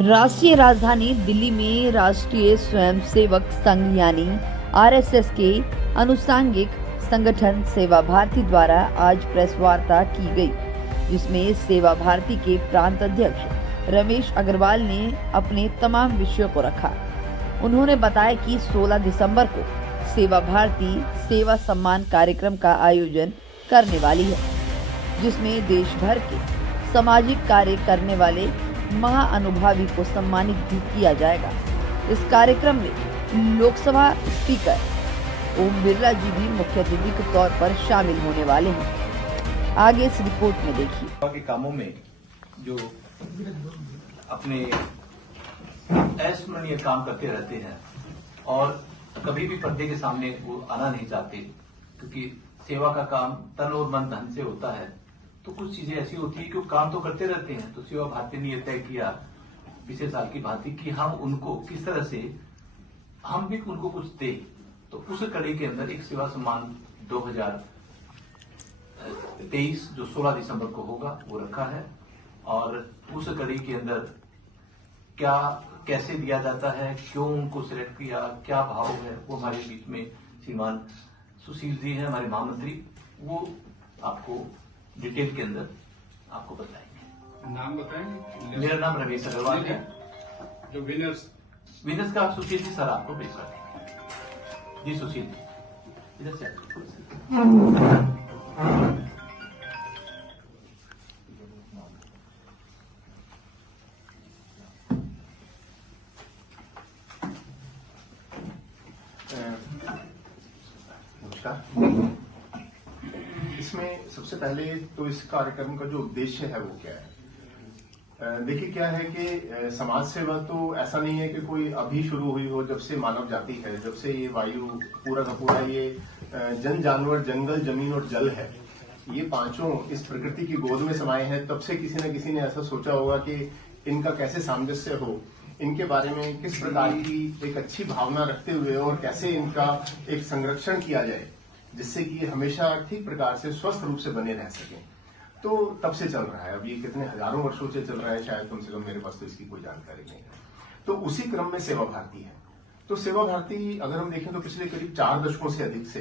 राष्ट्रीय राजधानी दिल्ली में राष्ट्रीय स्वयंसेवक संघ यानी आरएसएस के अनुषंगिक संगठन सेवा भारती द्वारा आज प्रेस वार्ता की गई, जिसमें सेवा भारती के प्रांत अध्यक्ष रमेश अग्रवाल ने अपने तमाम विषयों को रखा। उन्होंने बताया कि 16 दिसंबर को सेवा भारती सेवा सम्मान कार्यक्रम का आयोजन करने वाली है, जिसमें देश भर के सामाजिक कार्य करने वाले महाअनुभावी को सम्मानित भी किया जाएगा। इस कार्यक्रम में लोकसभा स्पीकर ओम बिरला जी भी मुख्य अतिथि के तौर पर शामिल होने वाले हैं। आगे इस रिपोर्ट में देखिए। के कामों में जो अपने अविस्मरणीय काम करते रहते हैं और कभी भी पर्दे के सामने वो आना नहीं चाहते, क्योंकि सेवा का काम तन और मन धन से होता है। तो कुछ चीजें ऐसी होती है कि वो काम तो करते रहते हैं। तो सेवा भारती ने यह तय किया पिछले साल की भांति कि हम उनको किस तरह से हम भी उनको कुछ दें। तो उस कड़ी के अंदर एक सेवा सम्मान 2023 जो 16 दिसंबर को होगा वो रखा है। और उस कड़ी के अंदर क्या कैसे दिया जाता है, क्यों उनको सिलेक्ट किया, क्या भाव है, वो हमारे बीच में श्रीमान सुशील जी हैं, हमारे महामंत्री, वो आपको डिटेल के अंदर आपको बताएंगे। नाम बताएंगे? मेरा नाम रमेश अग्रवाल है। जो विनर्स का आप सुशील जी सर आपको पेश कर देंगे। जी सुशील जी इधर से इसमें सबसे पहले तो इस कार्यक्रम का जो उद्देश्य है वो क्या है। देखिए क्या है कि समाज सेवा तो ऐसा नहीं है कि कोई अभी शुरू हुई हो। जब से मानव जाति है, जब से ये वायु पूरा का पूरा ये जन जानवर जंगल जमीन और जल है, ये पांचों इस प्रकृति की गोद में समाये हैं, तब से किसी न किसी ने ऐसा सोचा होगा कि इनका कैसे सामंजस्य हो, इनके बारे में किस प्रकार की एक अच्छी भावना रखते हुए और कैसे इनका एक संरक्षण किया जाए, जिससे कि हमेशा ठीक प्रकार से स्वस्थ रूप से बने रह सकें। तो तब से चल रहा है। अब ये कितने हजारों वर्षों से चल रहा है, शायद कम से कम मेरे पास तो इसकी कोई जानकारी नहीं है। तो उसी क्रम में सेवा भारती है। तो सेवा भारती अगर हम देखें तो पिछले करीब 4 दशकों से अधिक से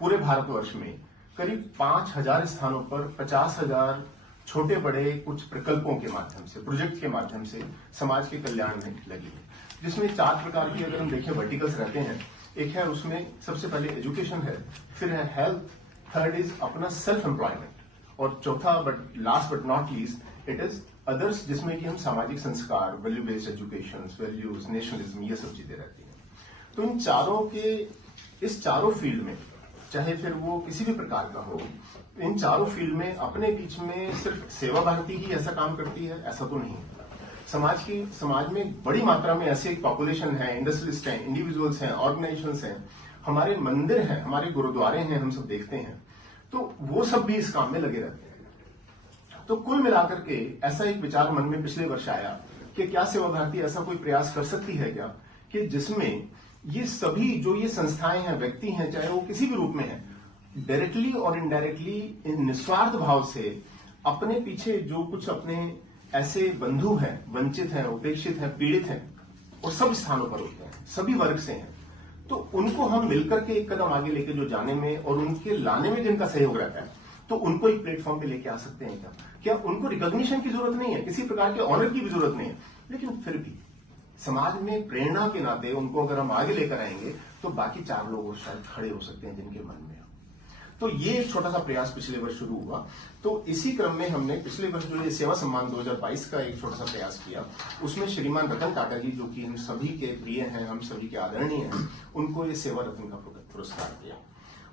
पूरे भारतवर्ष में करीब 5000 स्थानों पर 50,000 छोटे बड़े कुछ प्रकल्पों के माध्यम से, प्रोजेक्ट के माध्यम से समाज के कल्याण में लगी है, जिसमें 4 प्रकार की अगर हम देखें वर्टिकल्स रहते हैं। एक है उसमें सबसे पहले एजुकेशन है, फिर है हेल्थ, थर्ड इज अपना सेल्फ एम्प्लॉयमेंट, और चौथा but last but not least it is others, जिसमें कि हम सामाजिक संस्कार, value based education, values, nationalism, ये सब चीजें रहती हैं। तो इन चारों के इस चारों फील्ड में, चाहे फिर वो किसी भी प्रकार का हो, इन चारों फील्ड में अपने बीच में सिर्फ सेवा भारती ही ऐसा काम करती है ऐसा तो नहीं। समाज में बड़ी मात्रा में ऐसे पॉपुलेशन है, इंडस्ट्रियलिस्ट हैं, इंडिविजुअल्स हैं, ऑर्गेनाइजेशंस हैं, हमारे मंदिर हैं, हमारे गुरुद्वारे हैं, हम सब देखते हैं, तो वो सब भी इस काम में लगे रहते हैं। तो कुल मिलाकर के ऐसा एक विचार मन में पिछले वर्ष आया कि क्या सेवा भारती ऐसा कोई प्रयास कर सकती है क्या कि जिसमें ये सभी जो ये संस्थाएं हैं, व्यक्ति हैं, चाहे वो किसी भी रूप में है, डायरेक्टली और इनडायरेक्टली निस्वार्थ भाव से अपने पीछे जो कुछ अपने ऐसे बंधु हैं, वंचित हैं, उपेक्षित हैं, पीड़ित हैं, और सब स्थानों पर होते हैं, सभी वर्ग से हैं, तो उनको हम मिलकर के एक कदम आगे लेके जो जाने में और उनके लाने में जिनका सहयोग रहता है, तो उनको एक प्लेटफॉर्म पे लेके आ सकते हैं क्या उनको रिकॉग्निशन की जरूरत नहीं है, किसी प्रकार के ऑनर की भी जरूरत नहीं है, लेकिन फिर भी समाज में प्रेरणा के नाते उनको अगर हम आगे लेकर आएंगे तो बाकी 4 लोग और शायद खड़े हो सकते हैं जिनके मन में। तो ये एक छोटा सा प्रयास पिछले वर्ष शुरू हुआ। तो इसी क्रम में हमने पिछले वर्ष जो ये सेवा सम्मान 2022 का एक छोटा सा प्रयास किया, उसमें श्रीमान रतन टाटा जी, जो कि हम सभी के प्रिय हैं, हम सभी के आदरणीय हैं, उनको ये सेवा रत्न का पुरस्कार दिया।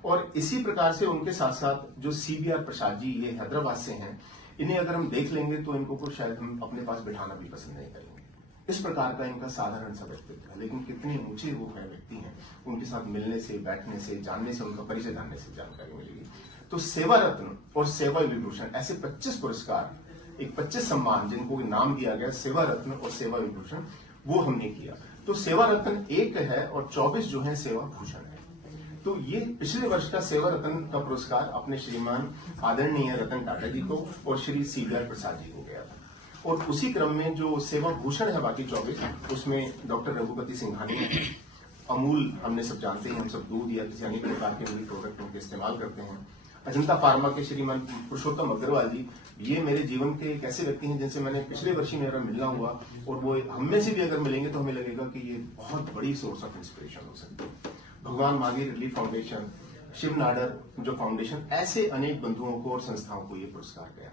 और इसी प्रकार से उनके साथ साथ जो CBR प्रसाद जी, ये हैदराबाद से हैं, इन्हें अगर हम देख लेंगे तो इनको को शायद हम अपने पास बिठाना भी पसंद नहीं करेंगे। इस प्रकार का इनका साधारण सा व्यक्तित्व है, लेकिन कितने ऊंचे वो है व्यक्ति हैं, उनके साथ मिलने से, बैठने से, जानने से, उनका परिचय जानने से जानकारी मिलेगी। तो सेवा रत्न और सेवा विभूषण ऐसे 25 पुरस्कार, एक 25 सम्मान जिनको नाम दिया गया सेवा रत्न और सेवा विभूषण, वो हमने किया। तो सेवा रत्न 1 है और 24 जो है सेवा भूषण है। तो ये पिछले वर्ष का सेवा रत्न का पुरस्कार अपने श्रीमान आदरणीय रतन टाटा जी को और श्री CBR प्रसाद जी को गया था। और उसी क्रम में जो सेवा भूषण है बाकी 24, उसमें डॉक्टर रघुपति सिंघानिया है। अमूल हमने सब जानते हैं, हम सब दूध या किसी अन्य प्रकार के मिल्क प्रोडक्ट उनके इस्तेमाल करते हैं। अजंता फार्मा के श्रीमान पुरुषोत्तम अग्रवाल जी, ये मेरे जीवन के एक ऐसे व्यक्ति हैं जिनसे मैंने पिछले वर्ष ही मेरा मिलना हुआ, और वो हम में से भी अगर मिलेंगे तो हमें लगेगा कि ये बहुत बड़ी सोर्स ऑफ इंस्पिरेशन हो सकती है। भगवान महावीर रिलीफ फाउंडेशन, शिव नाडर जो फाउंडेशन, ऐसे अनेक बंधुओं को और संस्थाओं को ये पुरस्कार गया।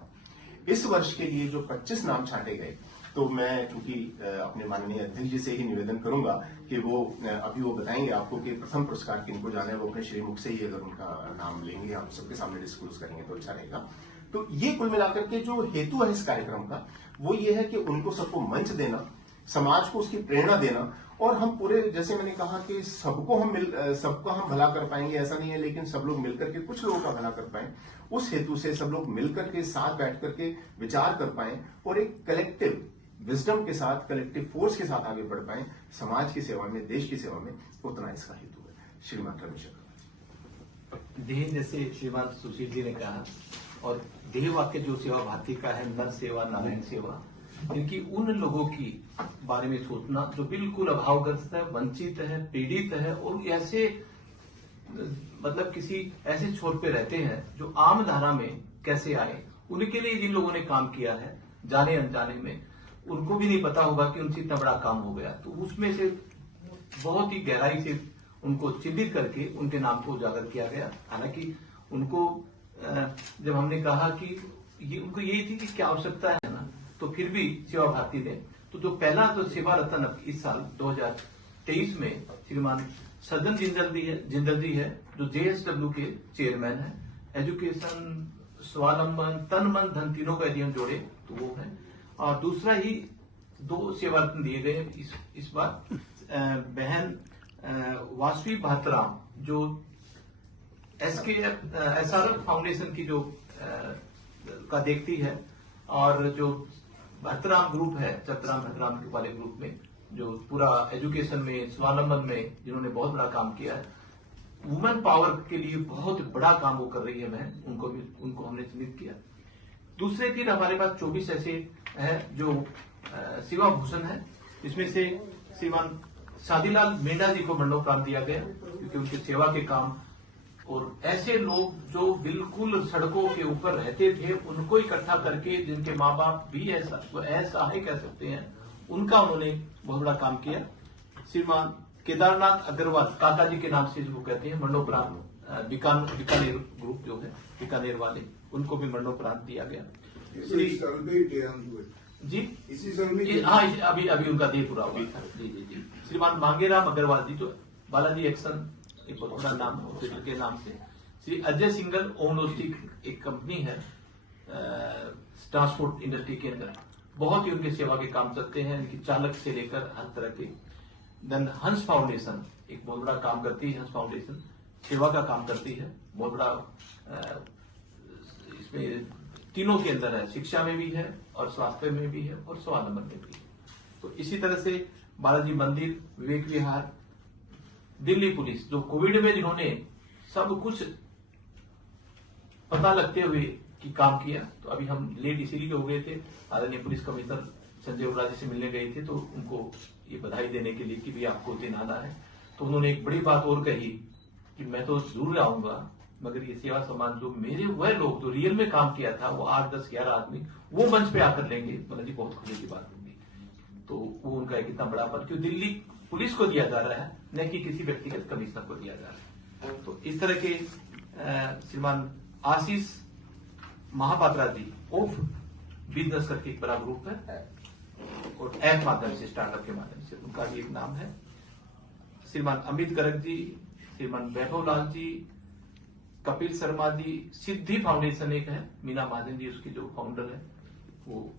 इस वर्ष के लिए जो 25 नाम छांटे गए, तो मैं चूंकि अपने माननीय अध्यक्ष जी से ही निवेदन करूंगा कि वो अभी वो बताएंगे आपको कि प्रथम पुरस्कार किनको जाना है। वो अपने श्रीमुख से ही अगर उनका नाम लेंगे, आप सबके सामने डिस्क्लोज करेंगे तो अच्छा रहेगा। तो ये कुल मिलाकर के जो हेतु है इस कार्यक्रम का, वो ये है कि उनको सबको मंच देना, समाज को उसकी प्रेरणा देना, और हम पूरे, जैसे मैंने कहा कि सबका हम भला कर पाएंगे ऐसा नहीं है, लेकिन सब लोग मिलकर के कुछ लोगों का भला कर पाएं, उस हेतु से सब लोग मिलकर के साथ बैठ करके विचार कर पाएं और एक कलेक्टिव विजडम के साथ, कलेक्टिव फोर्स के साथ आगे बढ़ पाएं समाज की सेवा में, देश की सेवा में। उतना इसका हेतु है। श्रीमान रमेश देह, जैसे श्रीमान सुशील जी ने कहा, और देह वाक्य जो सेवा भारती का है, नर सेवा नारायण सेवा, इनकी उन लोगों की बारे में सोचना जो बिल्कुल अभावग्रस्त है, वंचित है, पीड़ित है, और ऐसे मतलब किसी ऐसे छोर पे रहते हैं जो आम धारा में कैसे आए, उनके लिए जिन लोगों ने काम किया है, जाने अनजाने में, उनको भी नहीं पता होगा कि उनसे इतना बड़ा काम हो गया। तो उसमें से बहुत ही गहराई से उनको चिन्हित करके उनके नाम को उजागर किया गया। हालांकि उनको जब हमने कहा कि ये उनको यही थी कि क्या आवश्यकता है ना, तो फिर भी सेवा भारती ने तो जो पहला तो सेवा रत्न इस साल 2023 में श्रीमान सदन जिंदल जी है, जो JSW के चेयरमैन है। एजुकेशन, स्वावलंबन, तन मन धन तीनों का यदि हम जोड़े तो वो है। और दूसरा ही 2 सेवा रत्न दिए गए इस बार। बहन वासवी भातराम, जो SRF फाउंडेशन की जो का देखती है, और जो भतराम ग्रुप है, चतराम भतराम के वाले ग्रुप में, जो पूरा एजुकेशन में, स्वावलंबन में जिन्होंने बहुत बड़ा काम किया है, वुमेन पावर के लिए बहुत बड़ा काम वो कर रही है बहन, उनको हमने चिन्हित किया। दूसरे फिर हमारे पास 24 ऐसे हैं जो सेवा भूषण है, जिसमें से श्रीमान शादीलाल मेंढा जी को मरणोपरांत दिया गया, क्योंकि उनकी सेवा के काम, और ऐसे लोग जो बिल्कुल सड़कों के ऊपर रहते थे, उनको इकट्ठा करके, जिनके माँ बाप भी असहाय कह सकते हैं, उनका उन्होंने बहुत बड़ा काम किया। श्रीमान केदारनाथ अग्रवाल, काका जी के नाम से जिसको कहते हैं, मरणोपरांत बीकानेर ग्रुप जो है, बीकानेर वाले, उनको भी मरणोपरांत दिया गया। जी इसी साल में, हाँ, अभी उनका देह पूरा हुआ था। जी। श्रीमान मांगेराम अग्रवाल जी, जो बालाजी एक्शन एक बहुत बड़ा नाम हॉस्पिटल के नाम से। श्री अजय सिंगल ओमनोस्टिक एक कंपनी है ट्रांसपोर्ट इंडस्ट्री के अंदर, बहुत ही उनके सेवा के काम चलते हैं, इनकी चालक से लेकर हर तरह के। देन हंस फाउंडेशन एक बहुत बड़ा काम करती है, हंस फाउंडेशन सेवा का काम करती है, बहुत बड़ा इसमें तीनों के अंदर है, शिक्षा में भी है और स्वास्थ्य में भी है और स्वावलंबन में भी है। तो इसी तरह से बालाजी मंदिर, विवेक विहार, दिल्ली पुलिस, जो कोविड में जिन्होंने सब कुछ पता लगते हुए कि काम किया। तो अभी हम लेट इसीलिए हो गए थे, आदरणीय पुलिस कमिश्नर संजय उरा जी से मिलने गए थे, तो उनको ये बधाई देने के लिए कि भी आपको दिन आना है। तो उन्होंने एक बड़ी बात और कही कि मैं तो जरूर आऊंगा, मगर ये सेवा समाज जो मेरे वह लोग जो रियल में काम किया था, वो 8, 10, 11 आदमी वो मंच पे आकर लेंगे, मतलब जी बहुत खुशी की बात होगी। तो वो उनका एक इतना बड़ा पद जो दिल्ली पुलिस को दिया जा रहा है, न कि किसी व्यक्तिगत कमिश्नर को दिया जा रहा है। तो इस तरह के श्रीमान आशीष महापात्रा जी ऑफ बिजनेस करके एक बड़ा ग्रुप है, और ऐप माध्यम से, स्टार्टअप के माध्यम से, उनका भी एक नाम है। श्रीमान अमित गर्ग जी, श्रीमान वैभव लाल जी, कपिल शर्मा जी, सिद्धि फाउंडेशन एक है, मीना महाजन जी उसकी जो फाउंडर है, वो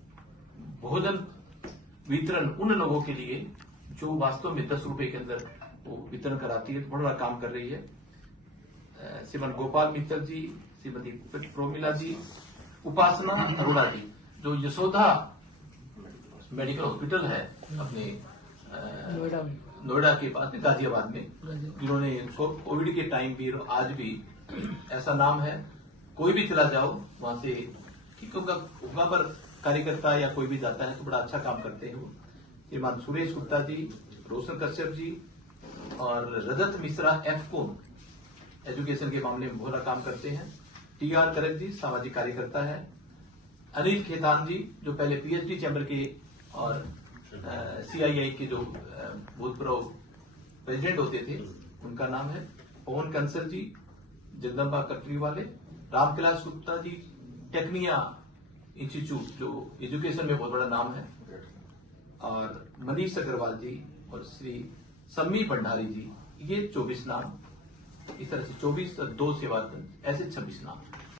भोजन वितरण उन लोगों के लिए जो वास्तव में 10 रुपए के अंदर वो वितरण कराती है, तो बड़ा काम कर रही है। श्रीमान गोपाल मित्तल जी, श्रीमती प्रोमिला जी, उपासना अरोड़ा जी, जो यशोदा मेडिकल हॉस्पिटल है अपने नोएडा के पास गाजियाबाद में, जिन्होंने कोविड के टाइम भी और आज भी ऐसा नाम है, कोई भी चला जाओ वहां से, ठीक होगा, वहां पर कार्यकर्ता या कोई भी जाता है तो बड़ा अच्छा काम करते हैं वो। श्रीमान सुरेश गुप्ता जी, रोशन कश्यप जी और रजत मिश्रा एफकोन एजुकेशन के मामले में बहुत काम करते हैं। टीआर करक जी सामाजिक कार्यकर्ता है। अनिल खेतान जी जो पहले पीएचडी चैम्बर के और सीआईआई के जो भूतपूर्व प्रेसिडेंट होते थे उनका नाम है। पवन कंसल जी जगदम्बा कटरी वाले। रामकैलाश गुप्ता जी टेक्निया इंस्टीट्यूट जो एजुकेशन में बहुत बड़ा नाम है। और मनीष अग्रवाल जी और श्री सम्मी भंडारी जी, ये 24 नाम, इस तरह से 24 और 2 सेवादल, ऐसे 26 नाम।